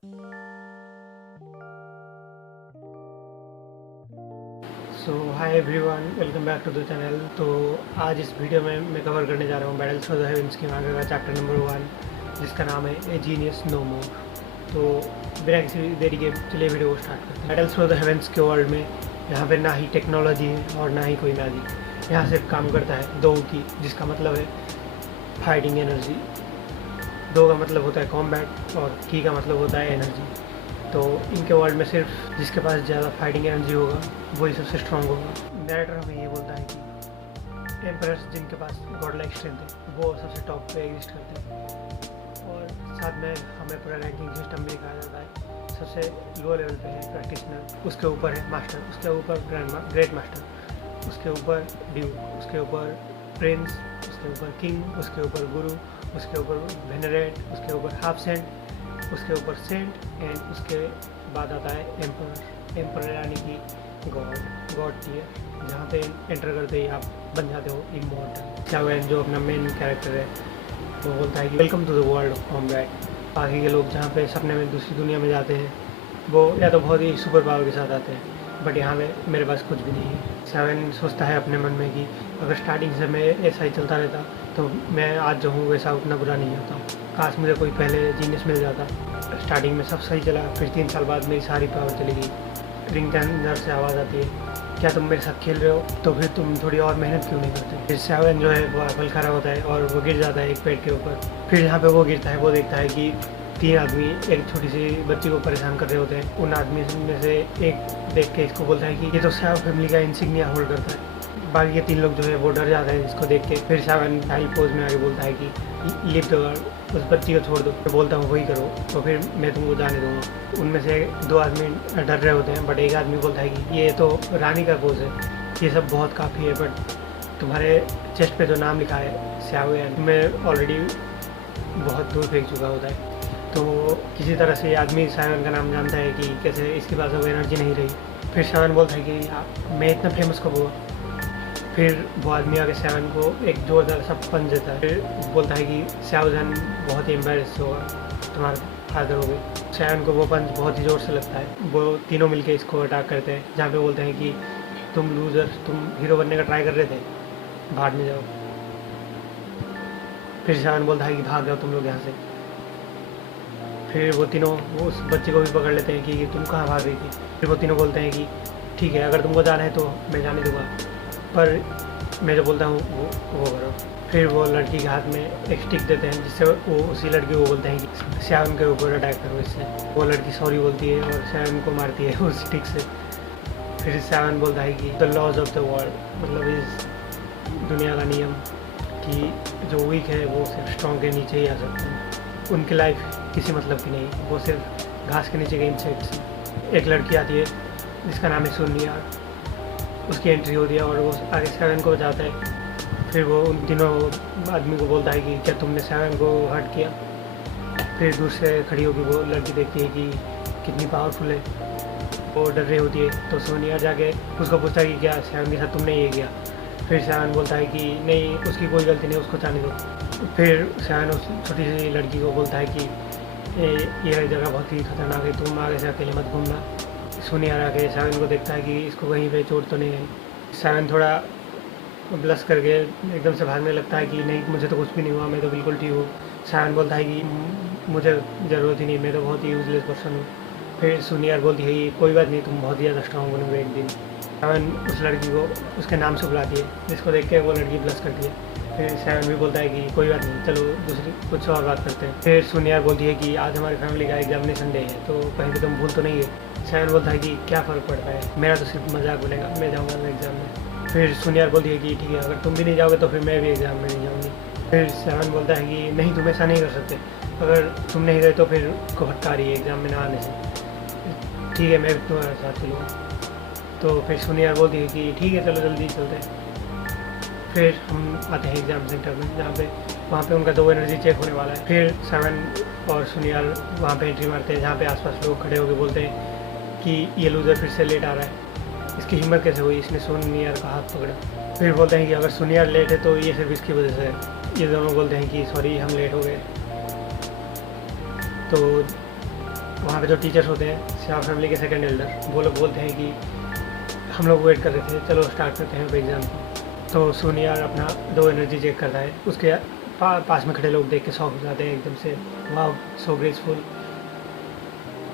So hi everyone, welcome back to the channel. तो आज इस वीडियो में मैं कवर करने जा रहा हूँ बैटल्स फॉर द हेवेंस की मांगा का चैप्टर नंबर 1, जिसका नाम है ए जीनियस नो मोर। तो बिना किसी देरी के चलिए वीडियो को स्टार्ट करते हैं। बैटल्स फॉर द हेवेंस के वर्ल्ड में यहाँ पे ना ही टेक्नोलॉजी है और ना ही कोई मैजिक। यहाँ सिर्फ काम करता है दो की, जिसका मतलब है फाइटिंग एनर्जी। दो का मतलब होता है कॉम्बैट और की का मतलब होता है एनर्जी। तो इनके वर्ल्ड में सिर्फ जिसके पास ज़्यादा फाइटिंग एनर्जी होगा वही सबसे स्ट्रांग होगा। नैरेटर हमें ये बोलता है कि एम्परर्स जिनके पास गॉड लाइक स्ट्रेंथ है वो सबसे टॉप पे एग्जिस्ट करते हैं। और साथ में हमें पूरा रैंकिंग सिस्टम भी दिखाया जाता है। सबसे लो लेवल पे है प्रैक्टिशनर, उसके ऊपर है मास्टर, उसके ऊपर ग्रेट मास्टर, उसके ऊपर ड्यूक, उसके ऊपर प्रिंस, उसके ऊपर किंग, उसके ऊपर गुरु, उसके ऊपर वेनरेट, उसके ऊपर हाफ सेंट, उसके ऊपर सेंट एंड उसके बाद आता है एम्पर। एम्पर यानी कि गॉड टियर, जहाँ पे एंटर करते ही आप बन जाते हो इमॉर्टल। चावेन जो अपना मेन कैरेक्टर है वो बोलता है कि welcome to the world of combat. बाकी के लोग जहाँ पे सपने में दूसरी दुनिया में जाते हैं वो या तो बहुत ही सुपर पावर के साथ आते हैं, बट यहाँ पे मेरे पास कुछ भी नहीं है। सेवन सोचता है अपने मन में कि अगर स्टार्टिंग से मैं ऐसा ही चलता रहता तो मैं आज जो हूँ वैसा उतना बुरा नहीं होता। काश मुझे कोई पहले जीनियस मिल जाता। स्टार्टिंग में सब सही चला, फिर 3 साल बाद मेरी सारी पावर चली गई। रिंग के अंदर से आवाज़ आती है, क्या तुम मेरे साथ खेल रहे हो? तो फिर तुम थोड़ी और मेहनत क्यों नहीं करते? फिर सेवन जो है वो एप्पल खड़ा होता है और वो गिर जाता है एक पेड़ के ऊपर। फिर जहाँ पे वो गिरता है वो देखता है कि 3 आदमी एक छोटी सी बच्ची को परेशान कर रहे होते हैं। उन आदमी में से एक देख के इसको बोलता है कि ये तो सेवन फैमिली का इंसिग्निया होल्ड करता है। बाकी के 3 लोग जो है वो डर जाते हैं इसको देख के। फिर सेवन हाई पोज में आके बोलता है कि लिव द वर्ल्ड, उस बच्ची को छोड़ दो। मैं बोलता हूँ वही करो तो फिर मैं तुमको जाने दूँगा। उनमें से 2 आदमी डर रहे होते हैं, बट एक आदमी बोलता है कि ये तो रानी का पोज है, ये सब बहुत काफ़ी है, बट तुम्हारे चेस्ट पे जो नाम लिखा है स्याओयान तुम्हें ऑलरेडी बहुत दूर फेंक चुका होता है। तो किसी तरह से आदमी सावन का नाम जानता है कि कैसे इसके पास अब एनर्जी नहीं रही। फिर सावन बोलता है कि मैं इतना फेमस कब हुआ? फिर वो आदमी आके सेवन को एक जोरदार सा पंच देता है। फिर बोलता है कि सेवन बहुत ही एम्बेरस होगा, तुम्हारा फादर हो गए। सेवन को वो पंच बहुत ही ज़ोर से लगता है। वो तीनों मिलके इसको अटैक करते हैं, जहाँ पे बोलते हैं कि तुम लूज़र, तुम हीरो बनने का ट्राई कर रहे थे, भाग में जाओ। फिर सेवन बोलता है कि भाग जाओ तुम लोग यहाँ से। फिर वो तीनों वो उस बच्चे को भी पकड़ लेते हैं कि तुम कहाँ भाग रही थी। फिर वो तीनों बोलते हैं कि ठीक है, अगर तुमको जाना है तो मैं जाने दूँगा, पर मैं जो बोलता हूँ वो करो। फिर वो लड़की के हाथ में एक स्टिक देते हैं, जिससे वो उसी लड़की को बोलते हैं कि सेवन के ऊपर अटैक करो इससे। वो लड़की सॉरी बोलती है और सेवन को मारती है उस स्टिक से। फिर सेवन बोलता है कि the laws of the world, मतलब इस दुनिया का नियम कि जो वीक है वो सिर्फ स्ट्रॉन्ग के नीचे ही आ सकते हैं। उनकी लाइफ किसी मतलब की नहीं, वो सिर्फ घास के नीचे के इंसेक्ट्स हैं। एक लड़की आती है जिसका नाम है सुनिया, उसकी एंट्री होती है और वो आगे सेवन को बचाता है। फिर वो उन तीनों आदमी को बोलता है कि क्या तुमने सेवन को हर्ट किया? फिर दूसरे खड़ी होकर वो लड़की देखती है कि कितनी पावरफुल है, वो डर रही होती है। तो सोनिया जाके उसको पूछता है कि क्या सेवन के साथ तुमने ये किया? फिर सेवन बोलता है कि नहीं, उसकी कोई गलती नहीं, उसको जाने दो। फिर सेवन उस छोटी सी लड़की को बोलता है कि यह जगह बहुत ही खतरनाक है, तुम आगे से अकेले मत घूमना। सोनिया आके सेवन को देखता है कि इसको कहीं पे चोट तो नहीं है। सेवन थोड़ा ब्लश करके एकदम से भागने लगता है कि नहीं, मुझे तो कुछ भी नहीं हुआ, मैं तो बिल्कुल ठीक हूँ। सेवन बोलता है कि मुझे ज़रूरत ही नहीं, मैं तो बहुत ही यूजलेस पर्सन हूँ। फिर सुनियर बोलती है कि कोई बात नहीं, तुम बहुत ही ज़्यादा स्ट्रॉन्ग बनोगे एक दिन। सेवन उस लड़की को उसके नाम से बुलाती है, जिसको देख के वो लड़की ब्लश करती है। फिर सेवन भी बोलता है कि कोई बात नहीं, चलो दूसरी कुछ और बात करते हैं। फिर सुनियर बोलती है कि आज हमारी फैमिली का एग्जामिनेशन डे है, तो कहीं भी तुम भूल तो नहीं है? सेवन बोलता है कि क्या फ़र्क पड़ता है, मेरा तो सिर्फ मजाक बनेगा, मैं जाऊँगा ना एग्ज़ाम में। फिर सुनियर बोलती है कि ठीक है, अगर तुम भी नहीं जाओगे तो फिर मैं भी एग्ज़ाम में नहीं जाऊँगी। फिर सेवन बोलता है कि नहीं, तुम ऐसा नहीं कर सकते, अगर तुम नहीं गए तो फिर को फटकार रही है एग्ज़ाम में ना आने से। ठीक है, मैं भी तुम्हारे साथ चलूँगा। तो फिर सुनियर बोलती है कि ठीक है, चलो जल्दी चलते हैं। फिर हम आते हैं एग्ज़ाम सेंटर में, जहाँ पे वहाँ पे उनका 2 एनर्जी चेक होने वाला है। फिर सेवन और सुनियर वहाँ पे एंट्री मारते हैं, जहाँ पे आसपास लोग खड़े होकर बोलते हैं कि ये लूज़र फिर से लेट आ रहा है, इसकी हिम्मत कैसे हुई, इसने सुनियर का हाथ पकड़ा। फिर बोलते हैं कि अगर सुनियर लेट है तो ये सिर्फ इसकी वजह से है। ये दोनों बोलते हैं कि सॉरी, हम लेट हो गए। तो वहाँ पे जो टीचर्स होते हैं श्याव फैमिली के सेकंड एल्डर, वो लोग बोलते हैं कि हम लोग वेट कर रहे थे, चलो स्टार्ट करते हैं एग्ज़ाम को। तो सोनियार अपना 2 एनर्जी चेक करता है, उसके पास में खड़े लोग देख के शॉक हो जाते हैं एकदम से, वाह सो ग्रेसफुल,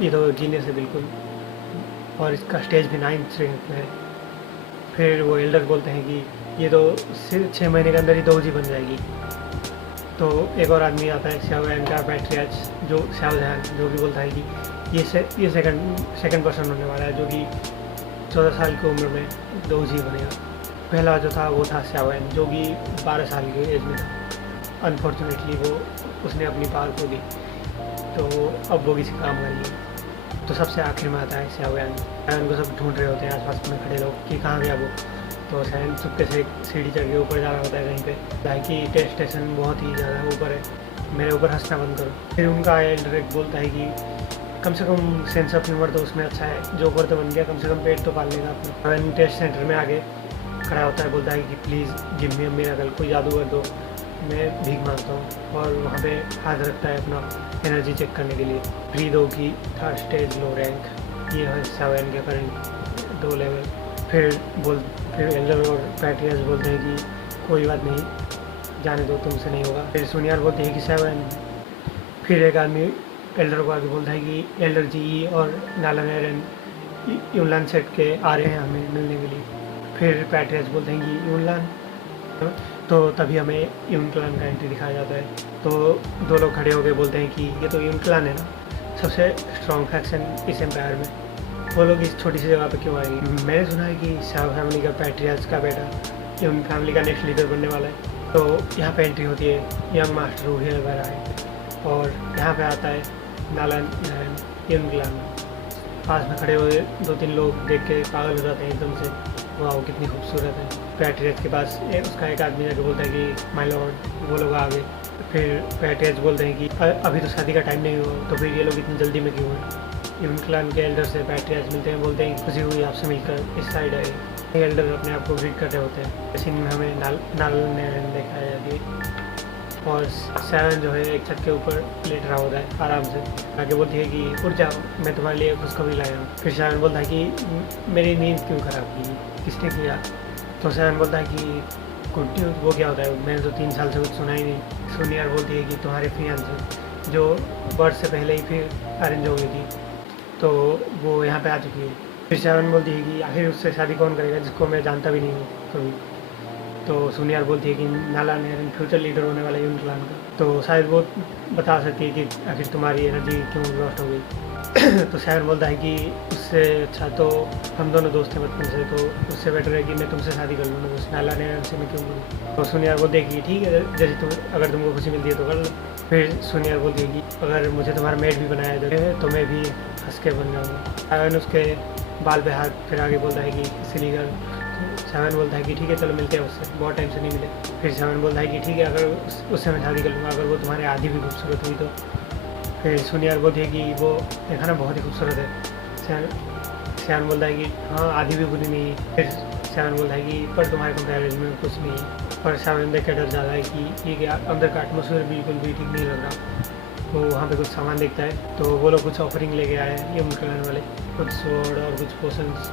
ये तो जीनियस है बिल्कुल। और इसका स्टेज भी 9th रैंक पे है। फिर वो एल्डर बोलते हैं कि ये तो 6 महीने के अंदर ही 2G बन जाएगी। तो एक और आदमी आता है शाओवैन का पैट्रियार्च, जो शाओजहान, जो कि बोलता है कि ये सेकंड पर्सन होने वाला है जो कि 14 साल की उम्र में 2G बनेगा। पहला जो था वो था शाओवैन, जो कि 12 साल की एज में था। अनफॉर्चुनेटली वो उसने अपनी पावर खो दी, तो अब वो किसी काम का नहीं है। तो सबसे आखिर में आता है शाओवैन। शाओवैन को सब ढूंढ रहे होते हैं आसपास में खड़े लोग कि कहाँ गया वो। तो शाओवैन चुपके से सीढ़ी चढ़ के ऊपर जा रहा होता है कहीं पे, ताकि टेस्ट स्टेशन बहुत ही ज़्यादा ऊपर है, मेरे ऊपर हंसना बंद करो। फिर उनका एल्डर बोलता है कि कम से कम सेंस ऑफ ह्यूमर तो उसमें अच्छा है, जो ऊपर तो बन गया, कम से कम पेट तो पाल लेगा अपना। शाओवैन टेस्ट सेंटर में आगे खड़ा होता है, बोलता है कि please give me a miracle, कोई जादू कर दो, मैं भीख मांगता हूँ। और वहाँ पे हाथ रखता है अपना एनर्जी चेक करने के लिए। फ्री 2 की 3rd स्टेज लो रैंक, ये है शाओवैन के करंट 2 लेवल। फिर एल्डर और पैट्रियार्च बोलते हैं कि कोई बात नहीं, जाने दो, तुमसे नहीं होगा। फिर सोनियार बोलते हैं कि शाओवैन। फिर एक आदमी एल्डर को आगे बोलता है कि एल्डर जी और नालन एरन यूनलान सेट के आ रहे हैं हमें मिलने के लिए। फिर पैट्रियार्च बोलते हैं कि यूनलान, तो तभी हमें यूनक्लान का एंट्री दिखाया जाता है। तो 2 लोग खड़े होकर बोलते हैं कि ये तो यूनक्लान है ना, सबसे स्ट्रॉन्ग फैक्शन इस एम्पायर में, वो लोग इस छोटी सी जगह पे क्यों आएंगे। मैंने सुना है कि शाओ फैमिली का पैट्रियार्च का बेटा यून फैमिली का नेक्स्ट लीडर बनने वाला है। तो यहाँ पे एंट्री होती है यंग मास्टर रूही वगैरह है, और यहाँ पे आता है नालन यूनक्लान। पास में खड़े हुए 2-3 लोग देख के पागल हो जाते हैं एकदम से, वाह कितनी खूबसूरत है। पैट्रियार्च के पास उसका एक आदमी जाकर बोलता है कि माय लॉर्ड, वो लोग आ गए। फिर पैट्रियार्च बोलते हैं कि अभी तो शादी का टाइम नहीं हुआ, तो फिर ये लोग इतनी जल्दी में क्यों हैं। यूनक्लान के एल्डर से पैट्रियार्च मिलते हैं, बोलते हैं खुशी हुई आपसे मिलकर, इस साइड आए। एल्डर अपने आप को ग्रीट कर रहे होते हैं। सीन में हमें नालन दिखाया जाती है, और शाओवैन जो है एक छत के ऊपर लेट रहा होता है आराम से। आगे बोलती है कि उठ जाओ, मैं तुम्हारे लिए खुशखबरी लाया हूँ। फिर शाओवैन बोलता है कि मेरी नींद क्यों ख़राब की, किसने किया। तो शाओवैन बोलता है कि गुड न्यूज़ वो क्या होता है, मैंने तो 3 साल से कुछ सुना ही नहीं। सोनियार बोलती है कि तुम्हारे फियांसे जो बर्थ से पहले ही फिर अरेंज हो गई थी, तो वो यहाँ पे आ चुकी है। फिर शाओवैन बोलती है कि आखिर उससे शादी कौन करेगा जिसको मैं जानता भी नहीं हूँ कभी। तो सोनियार बोलती है कि नालन एरन फ्यूचर लीडर होने वाला है यूनक्लान का, तो शायद वो बता सकती है कि आखिर तुम्हारी एनर्जी क्यों लॉस्ट हो गई। तो शाओवैन बोलता है कि उससे अच्छा तो हम दोनों दोस्त हैं बचपन से, तो उससे बेटर है कि मैं तुमसे शादी कर लूँ, उस नालन एरन से मैं क्यों करूँ। तो सोनियार बोलती है कि ठीक है, जैसे तुम अगर तुमको खुशी मिलती है तो कर लो। फिर सोनियार बोलती है कि अगर मुझे तुम्हारा मेड भी बनाया जाए तो मैं भी हंस के बन जाऊँगा। शाओवैन उसके बाल पे हाथ फिर आगे बोलता है कि इसलिए कर। शाओवैन बोलता है कि ठीक है चलो मिलते हैं उससे, बहुत टाइम से नहीं मिले। फिर शाओवैन बोलता है कि ठीक है, अगर उससे मैं शादी कर लूँगा, अगर वो तुम्हारे आधी भी खूबसूरत हुई तो। फिर सोनियार बोलती है कि वो देखा ना बहुत ही खूबसूरत है। शाओवैन बोलता है कि हाँ आधी भी बुरी नहीं है। फिर शाओवैन बोलता है कि पर तुम्हारे कंपेरिजन में कुछ नहीं है। पर शाओवैन देख के डर जाता है कि ये क्या, अंदर का एटमोसफियर बिल्कुल भी ठीक नहीं लग रहा। तो वहाँ पे कुछ सामान दिखता है, तो वो लोग कुछ ऑफरिंग लेके आए हैं यूनक्लान वाले, कुछ स्वॉर्ड और कुछ पोशंस।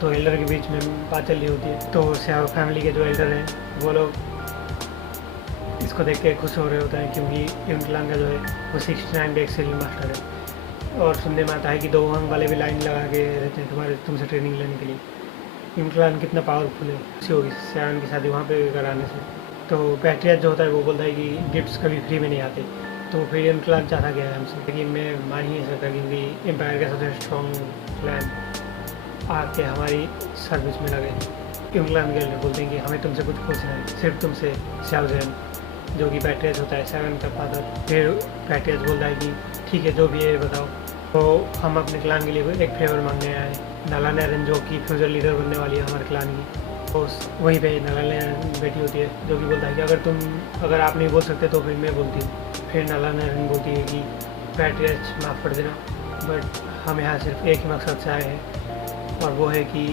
तो एल्डर के बीच में बात चल रही होती है। तो शाओ फैमिली के जो एल्डर हैं वो लोग इसको देख के खुश हो रहे होते हैं, क्योंकि यूनक्लान का जो है वो 69 डेज से मास्टर है। और सुनने में आता है कि 2 अंग वाले भी लाइन लगा के रहते हैं तुमसे ट्रेनिंग लेने के लिए। यूनक्लान कितना पावरफुल है, खुशी होगी शाओवैन की शादी वहाँ पे कराने से। तो पैट्रियार्च जो होता है वो बोलता है कि गिफ्ट्स कभी फ्री में नहीं आते। तो फिर यूनक्लान चाहता गया है हमसे, लेकिन मैं मान ही नहीं सकता, क्योंकि एम्पायर का सबसे स्ट्रॉन्ग प्लान आके हमारी सर्विस में लगे। यूनक्लान के लिए बोलते हैं कि हमें तुमसे कुछ पूछना है, सिर्फ तुमसे, शाओजहान, जो कि पैट्रियार्च होता है शाओवैन का फादर। फिर पैट्रियार्च बोलता है कि ठीक है जो भी है बताओ। तो हम अपने क्लान के लिए एक फेवर मांगने आए हैं। नालन एरन जो कि फ्यूचर लीडर बनने वाली है हमारे क्लान की, तो वहीं पे नालन एरन बैठी होती है, जो कि बोलता है कि अगर आप नहीं बोल सकते तो फिर मैं बोलती हूँ। फिर नालन एरन बोलती है कि पैट्रियार्च माफ़ कर देना, बट हम यहाँ सिर्फ एक ही मकसद से आए हैं, और वो है कि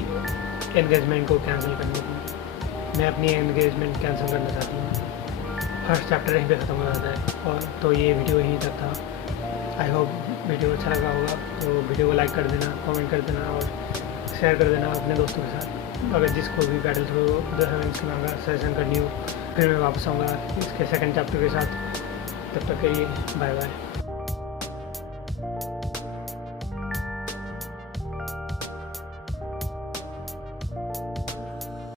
एंगेजमेंट को कैंसिल करने की। मैं अपनी एंगेजमेंट कैंसिल करना चाहती हूँ। फर्स्ट चैप्टर यहीं पे ख़त्म हो जाता है, और तो ये वीडियो यहीं तक था। आई होप वीडियो अच्छा लगा होगा, तो वीडियो को लाइक कर देना, कमेंट कर देना और शेयर कर देना अपने दोस्तों के साथ। अगर जिसको भी बैटल थ्रू द हेवेंस की मांगा सजेशन करनी हो, फिर मैं वापस आऊँगा इसके सेकंड चैप्टर के साथ। तब तक के लिए बाय बाय।